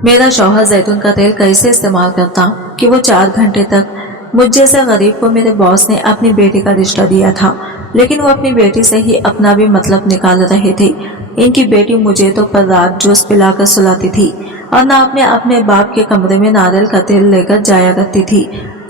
मेरा शौहर जैतून का तेल कैसे इस्तेमाल करता कि वो 4 घंटे तक मुझ जैसे गरीब को मेरे बॉस ने अपनी बेटी का रिश्ता दिया था, लेकिन वो अपनी बेटी से ही अपना भी मतलब निकाल रहे थे। इनकी बेटी मुझे तो पर रात जूस पिलाकर सुलाती थी और ना अपने बाप के कमरे में नारियल का तेल लेकर जाया करती थी।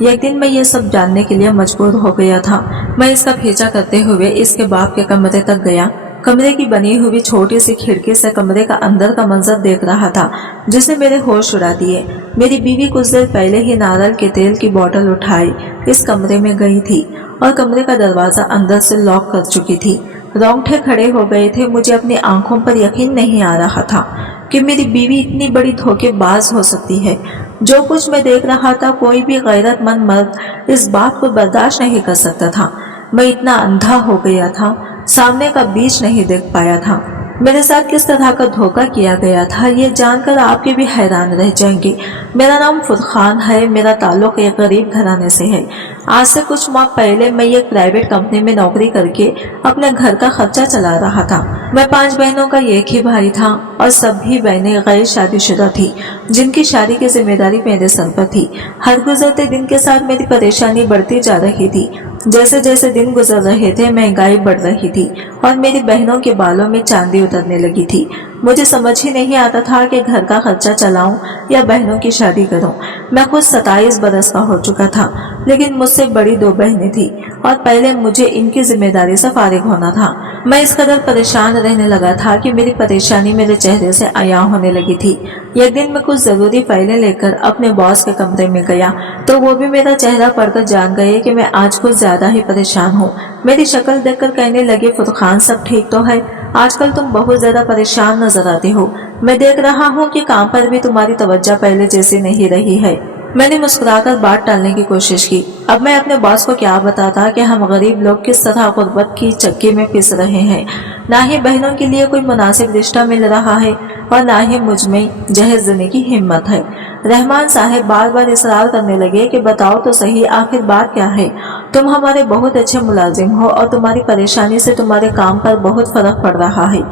एक दिन मैं ये सब जानने के लिए मजबूर हो गया था। मैं इसका पीछा करते हुए इसके बाप के कमरे तक गया। कमरे की बनी हुई छोटी सी खिड़की से कमरे का अंदर का मंजर देख रहा था, जिसने मेरे होश उड़ा दिए। मेरी बीवी कुछ देर पहले ही नारियल के तेल की बोतल उठाई इस कमरे में गई थी और कमरे का दरवाजा अंदर से लॉक कर चुकी थी। रोंगटे खड़े हो गए थे। मुझे अपनी आंखों पर यकीन नहीं आ रहा था कि मेरी बीवी इतनी बड़ी धोखेबाज हो सकती है। जो कुछ मैं देख रहा था, कोई भी गैरतमंद मर्द इस बात को बर्दाश्त नहीं कर सकता था। मैं इतना अंधा हो गया था, सामने का बीच नहीं देख पाया था। मेरे साथ किस तरह का धोखा किया गया था, ये जानकर आपके भी हैरान रह जाएंगे। मेरा नाम फुरखान है। मेरा ताल्लुक एक गरीब घराने से है। आज से कुछ माह पहले मैं एक प्राइवेट कंपनी में नौकरी करके अपने घर का खर्चा चला रहा था। मैं 5 बहनों का एक ही भाई था और सभी बहनें गैर शादीशुदा थी, जिनकी शादी की जिम्मेदारी मेरे सर पर थी। हर गुजरते दिन के साथ मेरी परेशानी बढ़ती जा रही थी। जैसे जैसे दिन गुजर रहे थे, महंगाई बढ़ रही थी और मेरी बहनों के बालों में चांदी उतरने लगी थी। मुझे समझ ही नहीं आता था कि घर का खर्चा चलाऊं या बहनों की शादी करूं। मैं खुद 27 बरस का हो चुका था, लेकिन मुझसे बड़ी 2 बहनें थी और पहले मुझे इनकी जिम्मेदारी से फारिग होना था। मैं इस कदर परेशान रहने लगा था कि मेरी परेशानी मेरे चेहरे से अया होने लगी थी। एक दिन मैं कुछ जरूरी फाइलें लेकर अपने बॉस के कमरे में गया, तो वो भी मेरा चेहरा पढ़कर जान गए कि मैं आज कुछ ज्यादा ही परेशान हूँ। मेरी शक्ल देखकर कहने लगे, फुरखान सब ठीक तो है? आजकल तुम बहुत ज्यादा परेशान नजर आते हो। मैं देख रहा हूँ कि काम पर भी तुम्हारी तवज्जो पहले जैसी नहीं रही है। मैंने मुस्कुराकर बात टालने की कोशिश की। अब मैं अपने बॉस को क्या बताता कि हम गरीब लोग किस तरह गुर्बत की चक्की में पिस रहे हैं। ना ही बहनों के लिए कोई मुनासिब रिश्ता मिल रहा है और ना ही मुझ में जहेज देने की हिम्मत है। रहमान साहब बार बार इसरार करने लगे कि बताओ तो सही, आखिर बात क्या है? तुम हमारे बहुत अच्छे मुलाजिम हो और तुम्हारी परेशानी से तुम्हारे काम पर बहुत फर्क पड़ रहा है।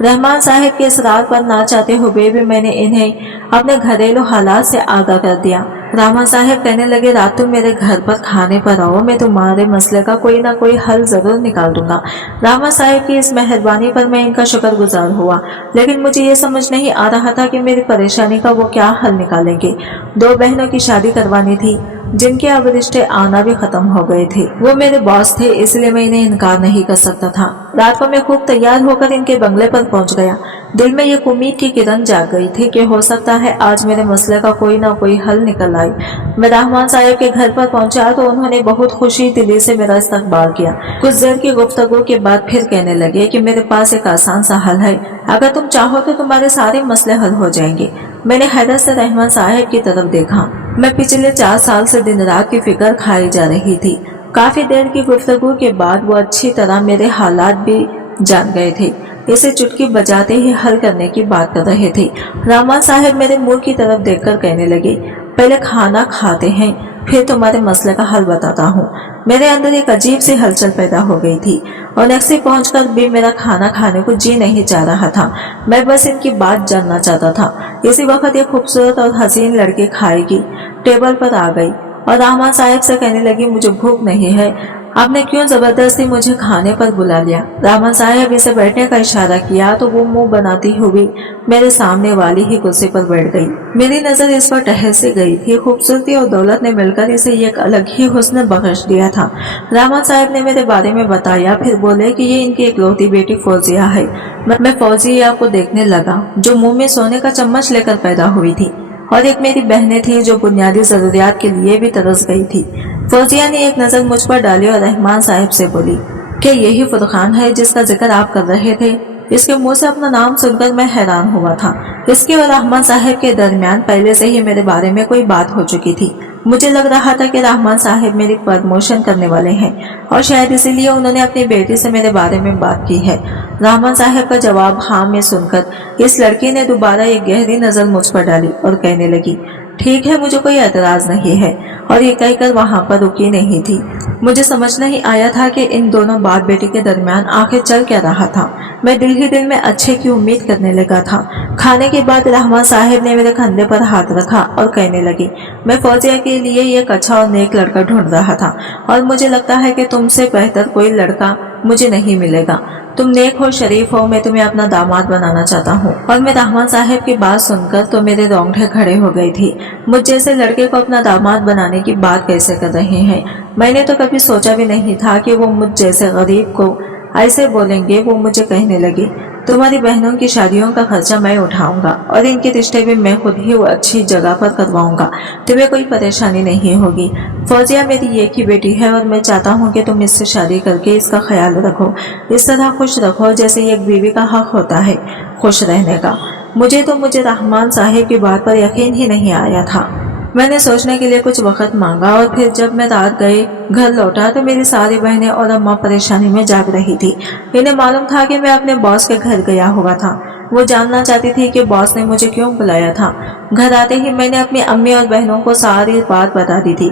रहमान साहब के इसरार पर ना चाहते हुए भी मैंने इन्हें अपने घरेलू हालात से आगाह कर दिया। रहमान साहब कहने लगे, रात तुम मेरे घर पर खाने पर आओ, मैं तुम्हारे मसले का कोई ना कोई हल जरूर निकाल दूंगा। रहमान साहब की इस मेहरबानी पर मैं इनका शुक्रगुजार हुआ, लेकिन मुझे ये समझ नहीं आ रहा था कि मेरी परेशानी का वो क्या हल निकालेंगे। 2 बहनों की शादी करवानी थी, जिनके अब रिश्ते आना भी खत्म हो गए थे। वो मेरे बॉस थे, इसलिए मैं इन्हें इनकार नहीं कर सकता था। रात को मैं खूब तैयार होकर इनके बंगले पर पहुंच गया। दिल में एक उम्मीद की किरण जाग गई थी कि हो सकता है आज मेरे मसले का कोई ना कोई हल निकल आए। मैं रहमान साहब के घर पर पहुंचा तो उन्होंने बहुत खुशी दिली से मेरा इस्तकबाल किया। कुछ देर की गुफ्तगू के बाद फिर कहने लगे कि मेरे पास एक आसान सा हल है, अगर तुम चाहो तो तुम्हारे सारे मसले हल हो जाएंगे। मैंने हैरत से रहमान साहब की तरफ देखा। मैं पिछले 4 साल से दिन रात की फिक्र खाई जा रही थी। काफी देर की गुफ्तगू के बाद वो अच्छी तरह मेरे हालात भी जान गए थे। इसे चुटकी बजाते ही हल करने की बात कर रहे थे। रहमान साहब मेरे मुंह की तरफ देखकर कहने लगे, पहले खाना खाते हैं, फिर तुम्हारे मसले का हल बताता हूँ। मेरे अंदर एक अजीब सी हलचल पैदा हो गई थी और नेक्सी पहुंचकर भी मेरा खाना खाने को जी नहीं चाह रहा था। मैं बस इनकी बात जानना चाहता था। इसी वक्त एक खूबसूरत और हसीन लड़की खाएगी टेबल पर आ गई और रहमान साहब से कहने लगी, मुझे भूख नहीं है, आपने क्यों जबरदस्ती मुझे खाने पर बुला लिया? रहमान साहब इसे बैठने का इशारा किया तो वो मुंह बनाती हुई मेरे सामने वाली ही कुर्सी पर बैठ गई। मेरी नजर इस पर ठहर से गई थी। खूबसूरती और दौलत ने मिलकर इसे एक अलग ही हुस्न बख्श दिया था। रहमान साहब ने मेरे बारे में बताया, फिर बोले कि ये इनकी इकलौती बेटी फौजिया है। मैं फौजिया को देखने लगा, जो मुंह में सोने का चम्मच लेकर पैदा हुई थी, और एक मेरी बहनें थी जो बुनियादी जरूरियात के लिए भी तरस गई थी। फौजिया ने एक नजर मुझ पर डाली और रहमान साहब से बोली, क्या यही फुरखान है जिसका जिक्र आप कर रहे थे? इसके मुंह से अपना नाम सुनकर मैं हैरान हुआ था। इसके और रहमान साहब के दरमियान पहले से ही मेरे बारे में कोई बात हो चुकी थी। मुझे लग रहा था कि रहमान साहब मेरी प्रमोशन करने वाले हैं और शायद इसीलिए उन्होंने अपनी बेटी से मेरे बारे में बात की है। रहमान साहब का जवाब हाँ में सुनकर इस लड़की ने दोबारा एक गहरी नजर मुझ पर डाली और कहने लगी, ठीक है, मुझे कोई एतराज नहीं है, और ये कहकर वहाँ पर रुकी नहीं थी। मुझे समझ नहीं आया था कि इन दोनों बाप बेटी के दरमियान आखिर चल क्या रहा था। मैं दिल ही दिल में अच्छे की उम्मीद करने लगा था। खाने के बाद रहमान साहब ने मेरे कंधे पर हाथ रखा और कहने लगी, मैं फौजिया के लिए एक अच्छा और नेक लड़का ढूंढ रहा था, और मुझे लगता है कि तुमसे बेहतर कोई लड़का मुझे नहीं मिलेगा। तुम नेक हो, शरीफ हो, मैं तुम्हें अपना दामाद बनाना चाहता हूँ। और मैं रहमान साहब की बात सुनकर तो मेरे रोंगटे खड़े हो गई थी। मुझ जैसे लड़के को अपना दामाद बनाने की बात कैसे कर रहे हैं। मैंने तो कभी सोचा भी नहीं था कि वो मुझ जैसे गरीब को ऐसे बोलेंगे। वो मुझे कहने लगी, तुम्हारी बहनों की शादियों का खर्चा मैं उठाऊंगा, और इनके रिश्ते भी मैं खुद ही वो अच्छी जगह पर करवाऊंगा। तुम्हें कोई परेशानी नहीं होगी। फौजिया मेरी एक ही बेटी है, और मैं चाहता हूँ कि तुम इससे शादी करके इसका ख्याल रखो, इस तरह खुश रखो जैसे एक बीवी का हक होता है खुश रहने का। मुझे रहमान साहब की बात पर यकीन ही नहीं आया था। मैंने सोचने के लिए कुछ वक्त मांगा, और फिर जब मैं रात गए घर लौटा तो मेरी सारी बहनें और अम्मा परेशानी में जाग रही थी। इन्हें मालूम था कि मैं अपने बॉस के घर गया हुआ था। वो जानना चाहती थी कि बॉस ने मुझे क्यों बुलाया था। घर आते ही मैंने अपनी अम्मी और बहनों को सारी बात बता दी थी,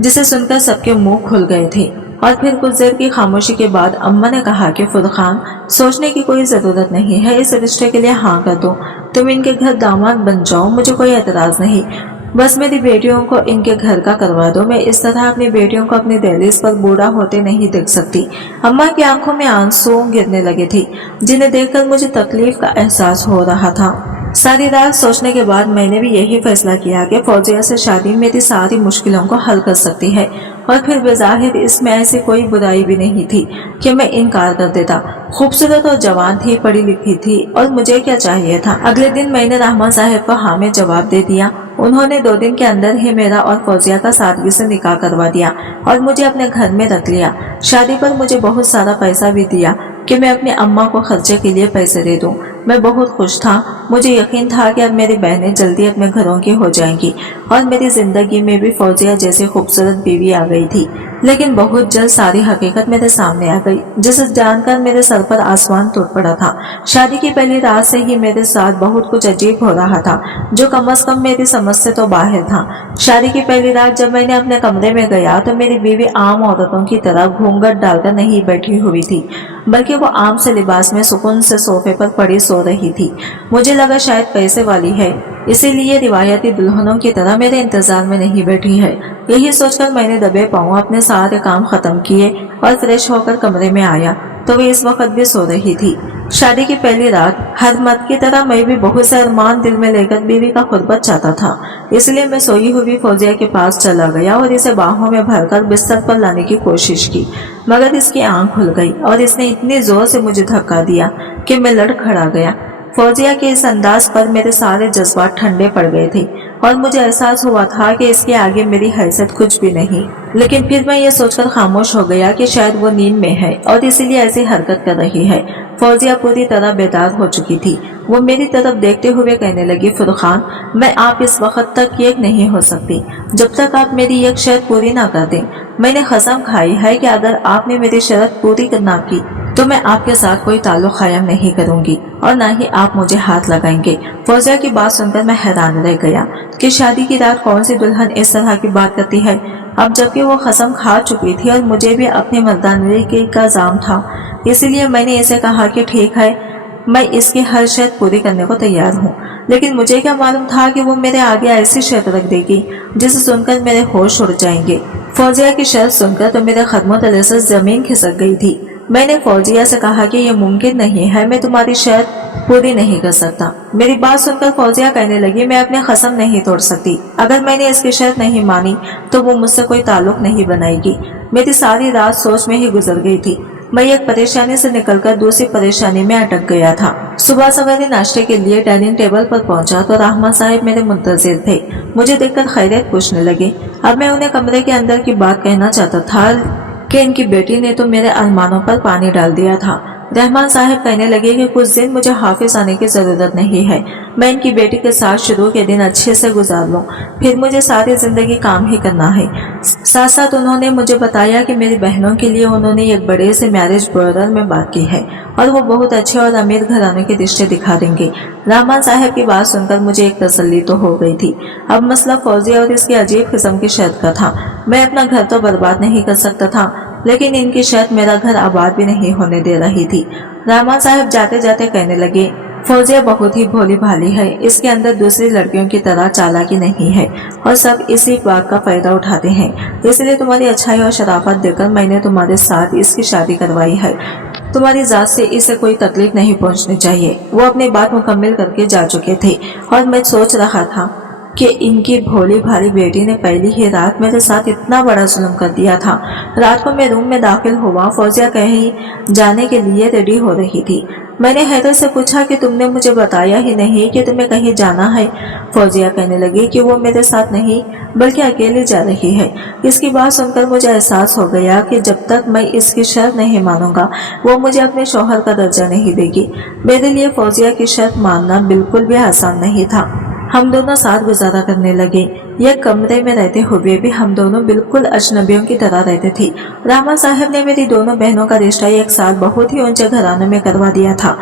जिसे सुनकर सबके मुंह खुल गए थे। और फिर कुछ देर की खामोशी के बाद अम्मा ने कहा कि फुरखान, सोचने की कोई जरूरत नहीं है, इस रिश्ते के लिए हाँ कर दो। तुम इनके घर दामाद बन जाओ, मुझे कोई एतराज नहीं। बस मेरी बेटियों को इनके घर का करवा दो। मैं इस तरह अपनी बेटियों को अपनी दहलीज पर बूढ़ा होते नहीं देख सकती। अम्मा की आंखों में आंसू गिरने लगे थे, जिन्हें देखकर मुझे तकलीफ का एहसास हो रहा था। सारी रात सोचने के बाद मैंने भी यही फैसला किया कि फौजिया से शादी मेरी सारी मुश्किलों को हल कर सकती है, और फिर बेज़ाहिर इसमें ऐसी कोई बुराई भी नहीं थी कि मैं इनकार कर देता। खूबसूरत और जवान थी, पढ़ी लिखी थी, और मुझे क्या चाहिए था। अगले दिन मैंने रहमान साहब को हाँ में जवाब दे दिया। उन्होंने 2 दिन के अंदर ही मेरा और फौजिया का सादगी से निकाह करवा दिया और मुझे अपने घर में रख लिया। शादी पर मुझे बहुत सारा पैसा भी दिया कि मैं अपनी अम्मा को खर्चे के लिए पैसे दे दूं। मैं बहुत खुश था। मुझे यकीन था कि अब मेरी बहनें जल्दी अपने घरों की हो जाएंगी और मेरी जिंदगी में भी फौजिया जैसी खूबसूरत बीवी आ गई थी। लेकिन बहुत जल्द सारी हकीकत मेरे सामने आ गई, जिसे जानकर मेरे सर पर आसमान टूट पड़ा था। शादी की पहली रात से ही मेरे साथ बहुत कुछ अजीब हो रहा था, जो कम से कम मेरी समझ से तो बाहर था। शादी की पहली रात जब मैंने अपने कमरे में गया तो मेरी बीवी आम औरतों की तरह घूंघट डालकर नहीं बैठी हुई थी, बल्कि वो आम से लिबास में सुकून से सोफे पर पड़ी सो रही थी। मुझे लगा शायद पैसे वाली है, इसीलिए रिवायती दुल्हनों की तरह मेरे इंतजार में नहीं बैठी है। यही सोचकर मैंने दबे पांव अपने सारे काम खत्म किए और फ्रेश होकर कमरे में आया तो वे इस वक्त भी सो रही थी। शादी की पहली रात हर मर्द की तरह मैं भी बहुत से अरमान दिल में लेकर बीवी का खुतबा चाहता था, इसलिए मैं सोई हुई फौजिया के पास चला गया और इसे बाहों में भरकर बिस्तर पर लाने की कोशिश की, मगर इसकी आंख खुल गई और इसने इतनी जोर से मुझे धक्का दिया कि मैं लड़खड़ा गया। फौजिया के इस अंदाज पर मेरे सारे जज्बात ठंडे पड़ गए थे और मुझे एहसास हुआ था कि इसके आगे मेरी हैसियत कुछ भी नहीं। लेकिन फिर मैं ये सोचकर खामोश हो गया कि शायद वो नींद में है और इसीलिए ऐसी हरकत कर रही है। फौजिया पूरी तरह बेदार हो चुकी थी। वो मेरी तरफ देखते हुए कहने लगी, फुरखान, मैं आप इस वक्त तक एक नहीं हो सकती जब तक आप मेरी एक शर्त पूरी ना कर दें। मैंने कसम खाई है कि अगर आपने मेरी शर्त पूरी ना की तो मैं आपके साथ कोई ताल्लुक कायम नहीं करूंगी और ना ही आप मुझे हाथ लगाएंगे। फौजिया की बात सुनकर मैं हैरान रह गया कि शादी की रात कौन सी दुल्हन इस तरह की बात करती है, अब जबकि वो कसम खा चुकी थी और मुझे भी अपनी मर्दानगी का जाम था। इसीलिए मैंने इसे कहा कि ठीक है, मैं इसकी हर शर्त पूरी करने को तैयार हूँ। लेकिन मुझे क्या मालूम था कि वो मेरे आगे ऐसी शर्त रख देगी जिसे सुनकर मेरे होश उड़ जाएंगे। फौजिया की शर्त सुनकर तो मेरे कदमों तले से जमीन खिसक गई थी। मैंने फौजिया से कहा कि यह मुमकिन नहीं है, मैं तुम्हारी शर्त पूरी नहीं कर सकता। मेरी बात सुनकर फौजिया कहने लगी, मैं अपनी कसम नहीं तोड़ सकती। अगर मैंने इसकी शर्त नहीं मानी तो वो मुझसे कोई ताल्लुक नहीं बनाएगी। मेरी सारी रात सोच में ही गुजर गई थी। मैं एक परेशानी से निकलकर दूसरी परेशानी में अटक गया था। सुबह सवेरे नाश्ते के लिए डाइनिंग टेबल पर पहुंचा तो रहमान साहब मेरे मुंतजिर थे। मुझे देखकर खैरियत पूछने लगे। अब मैं उन्हें कमरे के अंदर की बात कहना चाहता था कि इनकी बेटी ने तो मेरे अरमानों पर पानी डाल दिया था। रहमान साहब कहने लगे कि कुछ दिन मुझे हाफिज आने की जरूरत नहीं है, मैं इनकी बेटी के साथ शुरू के दिन अच्छे से गुजार लूं, फिर मुझे सारी जिंदगी काम ही करना है। साथ साथ उन्होंने मुझे बताया कि मेरी बहनों के लिए उन्होंने एक बड़े से मैरिज ब्यूरो में बात की है और वो बहुत अच्छे और अमीर घराने के रिश्ते दिखा देंगे। रहमान साहब की बात सुनकर मुझे एक तसल्ली तो हो गई थी। अब मसला फौजिया और इसकी अजीब किस्म की शर्त का था। मैं अपना घर तो बर्बाद नहीं कर सकता था, लेकिन इनकी शर्त मेरा घर आबाद भी नहीं होने दे रही थी। रहमान साहब जाते जाते कहने लगे, फौजिया बहुत ही भोली भाली है, इसके अंदर दूसरी लड़कियों की तरह चालाकी नहीं है और सब इसी बात का फायदा उठाते हैं। इसलिए तुम्हारी अच्छाई और शराफत देखकर मैंने तुम्हारे साथ इसकी शादी करवाई है। तुम्हारी जात से इसे कोई तकलीफ नहीं पहुंचनी चाहिए। वो अपनी बात मुकम्मल करके जा चुके थे और मैं सोच रहा था कि इनकी भोली भाली बेटी ने पहली ही रात मेरे साथ इतना बड़ा जुल्म कर दिया था। रात को मैं रूम में दाखिल हुआ, फौजिया कहीं जाने के लिए रेडी हो रही थी। मैंने हैदर से पूछा कि तुमने मुझे बताया ही नहीं कि तुम्हें कहीं जाना है। फौजिया कहने लगी कि वो मेरे साथ नहीं बल्कि अकेली जा रही है। इसकी बात सुनकर मुझे एहसास हो गया कि जब तक मैं इसकी शर्त नहीं मानूंगा वो मुझे अपने शौहर का दर्जा नहीं देगी। मेरे लिए फौजिया की शर्त मानना बिल्कुल भी आसान नहीं था। हम दोनों साथ गुजारा करने लगे। एक कमरे में रहते हुए भी हम दोनों बिल्कुल अजनबियों की तरह रहते थे। रहमान साहब ने मेरी दोनों बहनों का रिश्ता एक साथ बहुत ही ऊंचे घराने में करवा दिया था।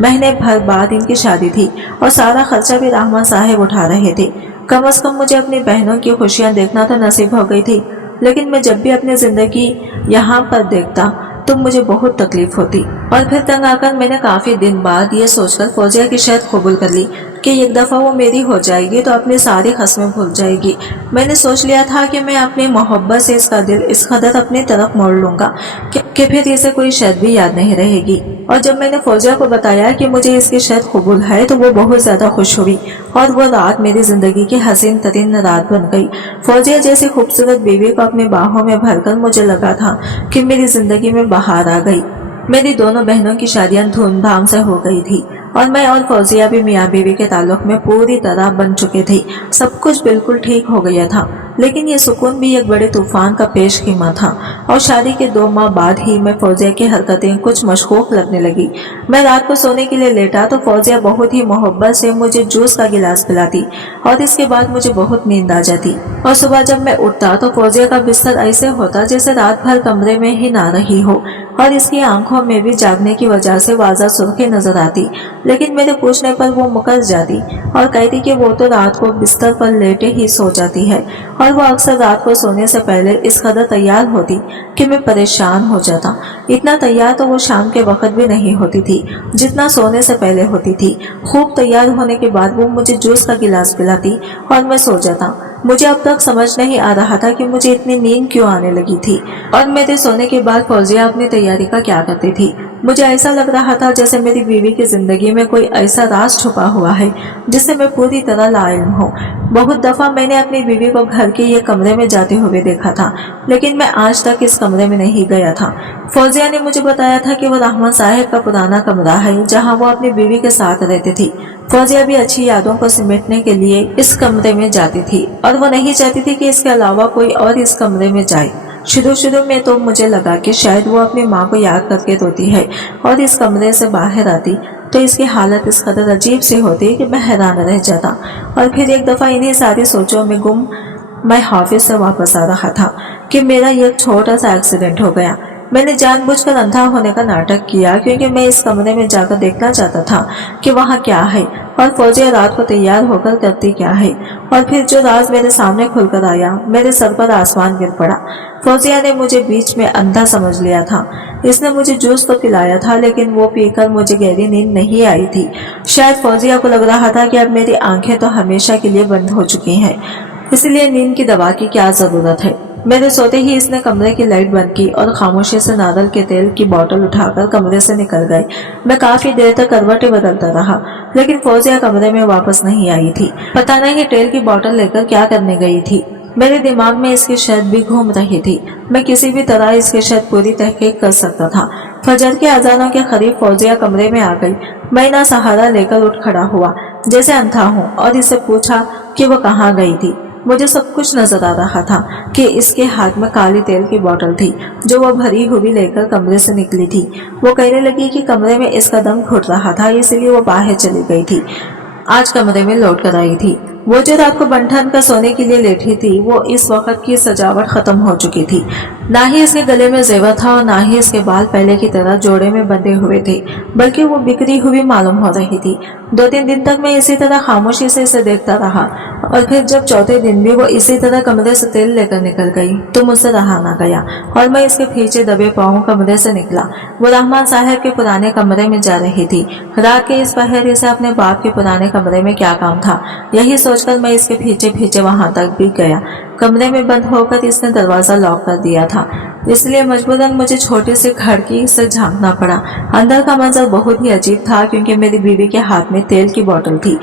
महीने भर बाद इनकी शादी थी और सारा खर्चा भी रहमान साहब उठा रहे थे। कम से कम मुझे अपनी बहनों की खुशियां देखना तो नसीब हो गई थी, लेकिन मैं जब भी अपनी जिंदगी यहाँ पर देखता तो मुझे बहुत तकलीफ होती। और फिर तंग आकर मैंने काफी दिन बाद ये सोचकर फौजिया की शर्त कबूल कर ली कि एक दफा वो मेरी हो जाएगी तो अपनी सारी खस्में भूल जाएगी। मैंने सोच लिया था कि मैं अपनी मोहब्बत से इसका दिल इस कदर अपनी तरफ मोड़ लूंगा कि फिर इसे कोई शर्त भी याद नहीं रहेगी। और जब मैंने फौजिया को बताया कि मुझे इसकी शर्त कबूल है तो वो बहुत ज्यादा खुश हुई और वो रात मेरी जिंदगी की हसीन तरीन रात बन गई। फौजिया जैसी खूबसूरत बीवी को अपनी बाहों में भरकर मुझे लगा था कि मेरी जिंदगी में बाहर आ गई। मेरी दोनों बहनों की शादियां धूमधाम से हो गई थी और मैं और फौजिया भी मियाँ बीवी के ताल्लुक में पूरी तरह बन चुके थे। सब कुछ बिल्कुल ठीक हो गया था, लेकिन ये सुकून भी एक बड़े तूफान का पेश कीमा था। और शादी के 2 माह बाद ही मैं फौजिया की हरकतें कुछ मशकूक लगने लगी। मैं रात को सोने के लिए लेटा तो फौजिया बहुत ही मोहब्बत से मुझे जूस का गिलास पिलाती और इसके बाद मुझे बहुत नींद आ जाती। और सुबह जब मैं उठता तो फौजिया का बिस्तर ऐसे होता जैसे रात भर कमरे में ही ना रही हो और इसकी आंखों में भी जागने की वजह से वाज़ा सुर्खी नजर आती। लेकिन मेरे पूछने पर वो मुकर जाती और कहती कि वो तो रात को बिस्तर पर लेटे ही सो जाती है और वो अक्सर रात को सोने से पहले इस कदर तैयार होती कि मैं परेशान हो जाता। इतना तैयार तो वो शाम के वक्त भी नहीं होती थी जितना सोने से पहले होती थी। खूब तैयार होने के बाद वो मुझे जूस का गिलास पिलाती और मैं सो जाता। मुझे अब तक समझ नहीं आ रहा था कि मुझे इतनी नींद क्यों आने लगी थी और मेरे सोने के बाद फौजिया अपनी तैयारी का क्या करती थी। मुझे ऐसा लग रहा था जैसे मेरी बीवी की जिंदगी में कोई ऐसा राज छुपा हुआ है जिससे मैं पूरी तरह लाइल्म हूँ। बहुत दफा मैंने अपनी बीवी को घर के ये कमरे में जाते हुए देखा था, लेकिन मैं आज तक इस कमरे में नहीं गया था। फौजिया ने मुझे बताया था कि वो रहमान साहब का पुराना कमरा है जहाँ वो अपनी बीवी के साथ रहती थी। फौजिया भी अच्छी यादों को सिमटने के लिए इस कमरे में जाती थी और वो नहीं चाहती थी कि इसके अलावा कोई और इस कमरे में जाए। शुरू में तो मुझे लगा कि शायद वो अपनी माँ को याद करके रोती है और इस कमरे से बाहर आती तो इसकी हालत इस कदर अजीब सी होती कि मैं हैरान रह जाता। और फिर एक दफ़ा इन्हीं सारी सोचों में गुम मैं हाफिज से वापस आ रहा था कि मेरा एक छोटा सा एक्सीडेंट हो गया। मैंने जानबूझकर अंधा होने का नाटक किया क्योंकि मैं इस कमरे में जाकर देखना चाहता था कि वहाँ क्या है और फौजिया रात को तैयार होकर करती क्या है। और फिर जो राज मेरे सामने खुलकर आया, मेरे सर पर आसमान गिर पड़ा। फौजिया ने मुझे बीच में अंधा समझ लिया था। इसने मुझे जूस तो पिलाया था, लेकिन वो पीकर मुझे गहरी नींद नहीं आई थी। शायद फौजिया को लग रहा था कि अब मेरी आंखें तो हमेशा के लिए बंद हो चुकी हैं, इसलिए नींद की दवा की क्या जरूरत है। मेरे सोते ही इसने कमरे की लाइट बंद की और खामोशी से नारियल के तेल की बोतल उठाकर कमरे से निकल गए। मैं काफी देर तक करवटें बदलता रहा, लेकिन फौजिया कमरे में वापस नहीं आई थी। पता नहीं तेल की बोतल लेकर क्या करने गई थी। मेरे दिमाग में इसकी शर्त भी घूम रही थी। मैं किसी भी तरह इसकी शर्त पूरी तहकीक कर सकता था। फजर के अजानों के करीब फौजिया कमरे में आ गई। मैं ना सहारा लेकर उठ खड़ा हुआ जैसे अंधा हूँ और इससे पूछा कि वो कहाँ गई थी। मुझे सब कुछ नजर आ रहा था कि इसके हाथ में काली तेल की बोतल थी जो वो भरी हुई लेकर कमरे से निकली थी। वो कहने लगी कि कमरे में इसका दम घुट रहा था, इसलिए वो बाहर चली गई थी। आज कमरे में लौट कर आई थी। वो जो रात को बंठन का सोने के लिए लेटी थी, वो इस वक्त की सजावट खत्म हो चुकी थी। ना ही इसके गले में जेवर था और ना ही इसके बाल पहले की तरह जोड़े में बंधे हुए थे, बल्कि वो बिखरी हुई मालूम हो रही थी। 2-3 दिन तक मैं इसी तरह खामोशी से इसे देखता रहा और फिर जब चौथे दिन भी वो इसी तरह कमरे से तेल लेकर निकल गई तो मुझसे रहा ना गया और मैं इसके पीछे दबे पाँव कमरे से निकला। वो रहमान साहब के पुराने कमरे में जा रही थी। रात के इस पहर से अपने बाप के पुराने कमरे में क्या काम था, यही सोचकर मैं इसके पीछे पीछे वहां तक भी गया। कमरे में बंद होकर इसने दरवाजा लॉक कर दिया था, इसलिए मजबूरन मुझे छोटी सी खिड़की से झांकना पड़ा। अंदर का मंजर बहुत ही अजीब था क्योंकि मेरी बीवी के हाथ में तेल की बोतल थी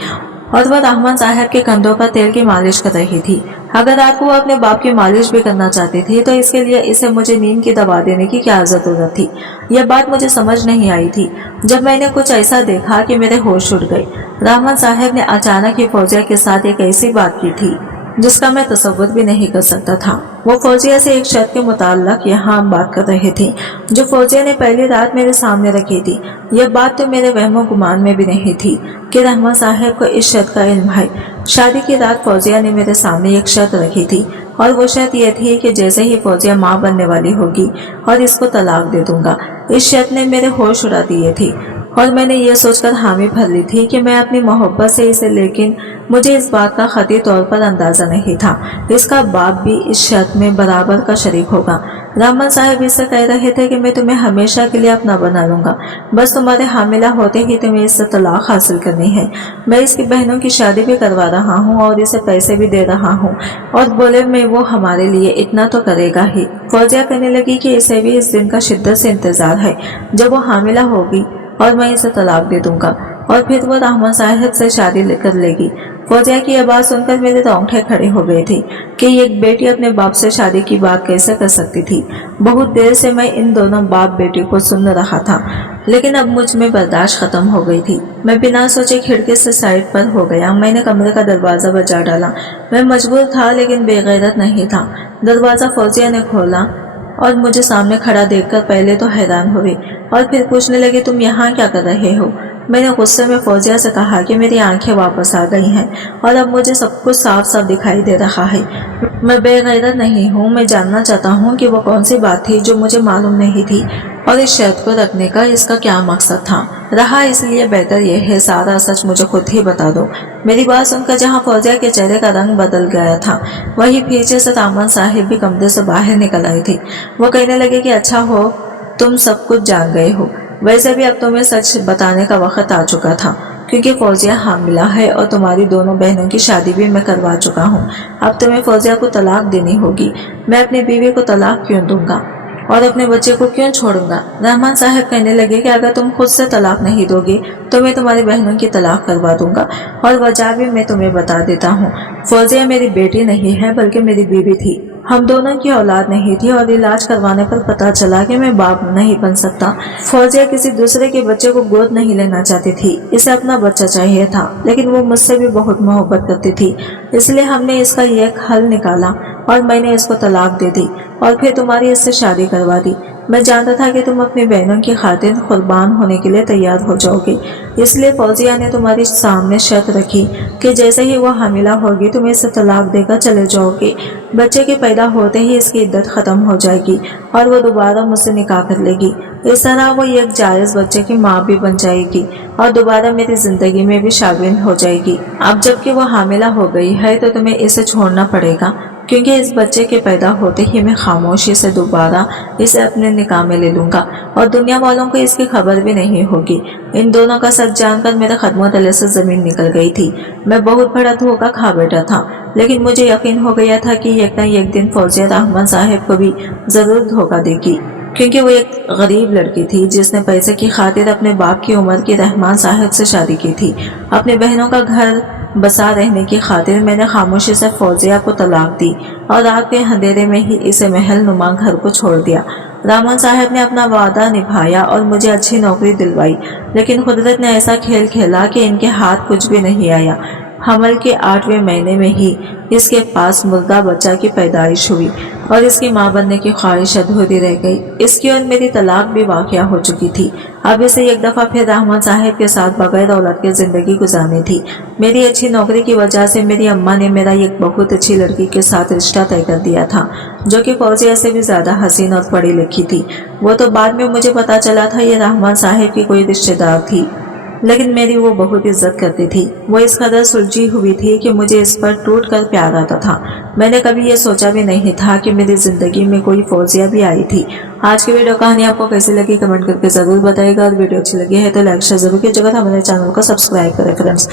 और वह रहमान साहब के कंधों पर तेल की मालिश कर रही थी। अगर रात को वो अपने बाप की मालिश भी करना चाहती थी तो इसके लिए इसे मुझे नींद की दवा देने की क्या जरूरत थी। यह बात मुझे समझ नहीं आई थी जब मैंने कुछ ऐसा देखा कि मेरे होश उड़ गए। रहमान साहब ने अचानक ही फौजिया के साथ एक ऐसी बात की थी जिसका मैं तसव्वुर भी नहीं कर सकता था। वो फौजिया से एक शर्त के मुताल्लिक यहाँ बात कर रहे थे जो फौजिया ने पहली रात मेरे सामने रखी थी। यह बात तो मेरे वहमो गुमान में भी नहीं थी कि रहमान साहब को इस शर्त का इल्म है। शादी की रात फौजिया ने मेरे सामने एक शर्त रखी थी और वो शर्त यह थी कि जैसे ही फौजिया माँ बनने वाली होगी और इसको तलाक दे दूंगा। इस शर्त ने मेरे होश उड़ा दिए थे और मैंने ये सोचकर हामी भर ली थी कि मैं अपनी मोहब्बत से इसे, लेकिन मुझे इस बात का खती तौर पर अंदाजा नहीं था इसका बाप भी इस शर्त में बराबर का शरीक होगा। रहमान साहब इससे कह रहे थे कि मैं तुम्हें हमेशा के लिए अपना बना लूंगा, बस तुम्हारे हामिला होते ही तुम्हें इससे तलाक हासिल करनी है। मैं इसकी बहनों की शादी भी करवा रहा हूँ और इसे पैसे भी दे रहा हूँ और बोले मैं वो हमारे लिए इतना तो करेगा ही। फौजिया कहने लगी कि इसे भी इस दिन का शिद्दत से इंतजार है जब वो हामिला होगी और मैं इसे तलाक दे दूंगा और फिर वो रहमान साहब से शादी कर लेगी। फौजिया की यह बात सुनकर मेरे रोंगटे खड़े हो गए थे कि एक बेटी अपने बाप से शादी की बात कैसे कर सकती थी। बहुत देर से मैं इन दोनों बाप बेटी को सुन रहा था, लेकिन अब मुझ में बर्दाश्त खत्म हो गई थी। मैं बिना सोचे खिड़की से साइड पर हो गया। मैंने कमरे का दरवाजा बजा डाला। मैं मजबूर था लेकिन बेगैरत नहीं था। दरवाजा फौजिया ने खोला और मुझे सामने खड़ा देखकर पहले तो हैरान हुए और फिर पूछने लगे तुम यहाँ क्या कर रहे हो। मैंने गुस्से में फौजिया से कहा कि मेरी आंखें वापस आ गई हैं और अब मुझे सब कुछ साफ साफ दिखाई दे रहा है। मैं बेगैरत नहीं हूँ। मैं जानना चाहता हूँ कि वो कौन सी बात थी जो मुझे मालूम नहीं थी और इस शर्त को रखने का इसका क्या मकसद था। रहा इसलिए बेहतर यह है सारा सच मुझे खुद ही बता दो। मेरी बात सुनकर जहाँ फौजिया के चेहरे का रंग बदल गया था वही पीछे से रहमान साहब भी कमरे से बाहर निकल आए थे। वो कहने लगे कि अच्छा हो तुम सब कुछ जान गए हो। वैसे भी अब तुम्हें सच बताने का वक्त आ चुका था क्योंकि फौजिया हामिला है और तुम्हारी दोनों बहनों की शादी भी मैं करवा चुका हूँ। अब तुम्हें फौजिया को तलाक देनी होगी। मैं अपनी बीवी को तलाक क्यों दूंगा और अपने बच्चे को क्यों छोड़ूंगा। रहमान साहब कहने लगे कि अगर तुम खुद से तलाक नहीं दोगे तो मैं तुम्हारी बहनों की तलाक करवा दूंगा और वजह भी मैं तुम्हें बता देता हूँ। फौजिया मेरी बेटी नहीं है बल्कि मेरी बीवी थी। हम दोनों की औलाद नहीं थी और इलाज करवाने पर पता चला कि मैं बाप नहीं बन सकता। फौजिया किसी दूसरे के बच्चे को गोद नहीं लेना चाहती थी। इसे अपना बच्चा चाहिए था, लेकिन वो मुझसे भी बहुत मोहब्बत करती थी। इसलिए हमने इसका एक हल निकाला और मैंने इसको तलाक दे दी और फिर तुम्हारी इससे शादी करवा दी। मैं जानता था कि तुम अपनी बहनों की खातिर कुर्बान होने के लिए तैयार हो जाओगे, इसलिए फौजिया ने तुम्हारे सामने शर्त रखी कि जैसे ही वो हामिला होगी तुम इसे तलाक देकर चले जाओगे। बच्चे के पैदा होते ही इसकी इद्दत खत्म हो जाएगी और वो दोबारा मुझसे निकाह कर लेगी। इस तरह वो एक जायज़ बच्चे की माँ भी बन जाएगी और दोबारा मेरी जिंदगी में भी शामिल हो जाएगी। अब जबकि वो हामिला हो गई है तो तुम्हें इसे छोड़ना पड़ेगा क्योंकि इस बच्चे के पैदा होते ही मैं खामोशी से दोबारा इसे अपने निकाह में ले लूंगा और दुनिया वालों को इसकी खबर भी नहीं होगी। इन दोनों का सच जानकर मेरे कदमों तले से जमीन निकल गई थी। मैं बहुत बड़ा धोखा खा बैठा था, लेकिन मुझे यकीन हो गया था कि एक न एक दिन फौजिया रहमान साहब को भी जरूर धोखा देगी क्योंकि वो एक गरीब लड़की थी जिसने पैसे की खातिर अपने बाप की उम्र की रहमान साहब से शादी की थी। अपनी बहनों का घर बसा रहने की खातिर मैंने खामोशी से फौजिया को तलाक दी और रात के अंधेरे में ही इसे महल नुमा घर को छोड़ दिया। रहमान साहब ने अपना वादा निभाया और मुझे अच्छी नौकरी दिलवाई, लेकिन कुदरत ने ऐसा खेल खेला कि इनके हाथ कुछ भी नहीं आया। हमल के 8वें महीने में ही इसके पास मुर्दा बच्चा की पैदाइश हुई और इसकी मां बनने की ख्वाहिश अधूरी रह गई। इसकी और मेरी तलाक भी वाक़या हो चुकी थी। अब इसे एक दफ़ा फिर रहमान साहब के साथ बगैर औलाद की ज़िंदगी गुजारनी थी। मेरी अच्छी नौकरी की वजह से मेरी अम्मा ने मेरा एक बहुत अच्छी लड़की के साथ रिश्ता तय कर दिया था, जो कि फौजिया से भी ज़्यादा हसीन और पढ़ी लिखी थी। वो तो बाद में मुझे पता चला था ये रहमान साहब की कोई रिश्तेदार थी, लेकिन मेरी वो बहुत इज्जत करती थी। वो इस कदर सुलझी हुई थी कि मुझे इस पर टूट कर प्यार आता था। मैंने कभी ये सोचा भी नहीं था कि मेरी ज़िंदगी में कोई फौजिया भी आई थी। आज की वीडियो कहानी आपको कैसी लगी कमेंट करके ज़रूर बताइएगा, और वीडियो अच्छी लगी है तो लाइक शेयर जरूर कीजिएगा। हमारे चैनल को सब्सक्राइब करें फ्रेंड्स।